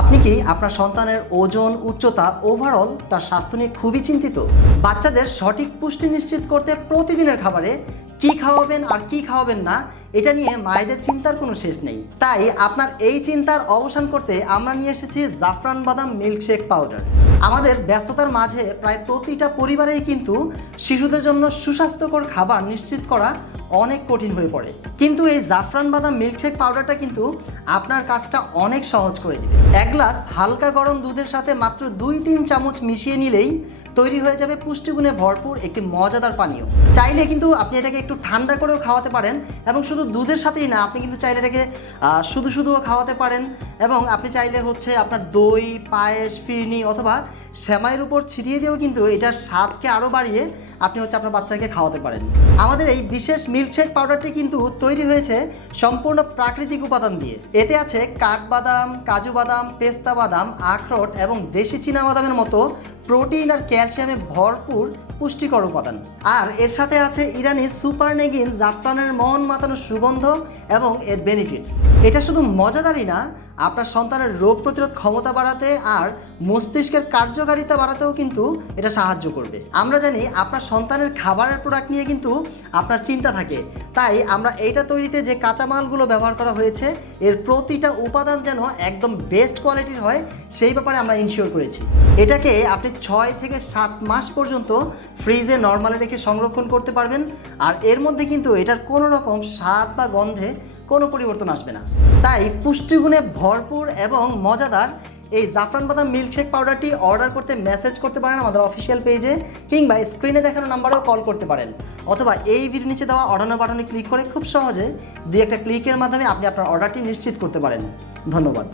আপনি কি আপনার সন্তানের ওজন, উচ্চতা ওভারঅল তার স্বাস্থ্য নিয়ে খুবই চিন্তিত? বাচ্চাদের সঠিক পুষ্টি নিশ্চিত করতে প্রতিদিনের খাবারে কি খাওয়াবেন আর কি খাওয়াবেন না, এটা নিয়ে মায়েদের চিন্তার কোনো শেষ নেই। তাই আপনার এই চিন্তার অবসান করতে আমরা নিয়ে এসেছি জাফরান বাদাম মিল্কশেক পাউডার। আমাদের ব্যস্ততার মাঝে প্রায় প্রতিটা পরিবারেই কিন্তু শিশুদের জন্য সুস্বাস্থ্যকর খাবার নিশ্চিত করা অনেক কঠিন হয়ে পড়ে। কিন্তু এই জাফরান বাদাম মিল্কশেক পাউডারটা কিন্তু আপনার কাজটা অনেক সহজ করে দেবে। এক গ্লাস হালকা গরম দুধের সাথে মাত্র দুই তিন চামচ মিশিয়ে নিলেই তৈরি হয়ে যাবে পুষ্টিগুণে ভরপুর একটি মজাদার পানীয়। চাইলে কিন্তু আপনি এটাকে একটু ঠান্ডা করেও খাওয়াতে পারেন এবং শুধু দুধের সাথেই না, আপনি কিন্তু চাইলে এটাকে শুধু শুধুও খাওয়াতে পারেন এবং আপনি চাইলে হচ্ছে আপনার দই, পায়েস, ফিরনি অথবা সেমাইয়ের উপর ছিটিয়ে দিয়েও কিন্তু এটার স্বাদকে আরও বাড়িয়ে আপনি হচ্ছে আপনার বাচ্চাকে খাওয়াতে পারেন। আমাদের এই বিশেষ মিল্কশেক পাউডারটি কিন্তু তৈরি হয়েছে সম্পূর্ণ প্রাকৃতিক উপাদান দিয়ে। এতে আছে কাঠবাদাম, কাজু বাদাম, পেস্তা বাদাম, আখরোট এবং দেশি চীনা বাদামের মতো প্রোটিন আর ক্যালসিয়ামে ভরপুর পুষ্টিকর উপাদান। আর এর সাথে আছে ইরানি সুপার নেগিন জাফরানের মন মাতানোর সুগন্ধ এবং এর বেনিফিটস এটা শুধু মজাদারই না আপনার সন্তানের রোগ প্রতিরোধ ক্ষমতা বাড়াতে আর মস্তিষ্কের কার্যকারিতা বাড়াতেও কিন্তু এটা সাহায্য করবে। আমরা জানি আপনার সন্তানের খাবারের প্রোডাক্ট নিয়ে কিন্তু আপনার চিন্তা থাকে। তাই আমরা এইটা তৈরিতে যে কাঁচামালগুলো ব্যবহার করা হয়েছে, এর প্রতিটা উপাদান যেন একদম বেস্ট কোয়ালিটির হয়, সেই ব্যাপারে আমরা ইনশিওর করেছি। এটাকে আপনি ছয় থেকে সাত মাস পর্যন্ত ফ্রিজে নর্মালে রেখে সংরক্ষণ করতে পারবেন। আর এর মধ্যে কিন্তু এটার কোনো রকম স্বাদ বা গন্ধে কোনো পরিবর্তন আসবে না। তাই পুষ্টিগুণে ভরপুর এবং মজাদার এই জাফরান বাদাম মিল্কশেক পাউডারটি অর্ডার করতে মেসেজ করতে পারেন আমাদের অফিসিয়াল পেজে কিংবা স্ক্রিনে দেখানো নাম্বারেও কল করতে পারেন। অথবা এই ভিডিও নিচে দেওয়া অর্ডার বাটনে ক্লিক করে খুব সহজে দুই একটা ক্লিকের মাধ্যমে আপনি আপনার অর্ডারটি নিশ্চিত করতে পারেন। ধন্যবাদ।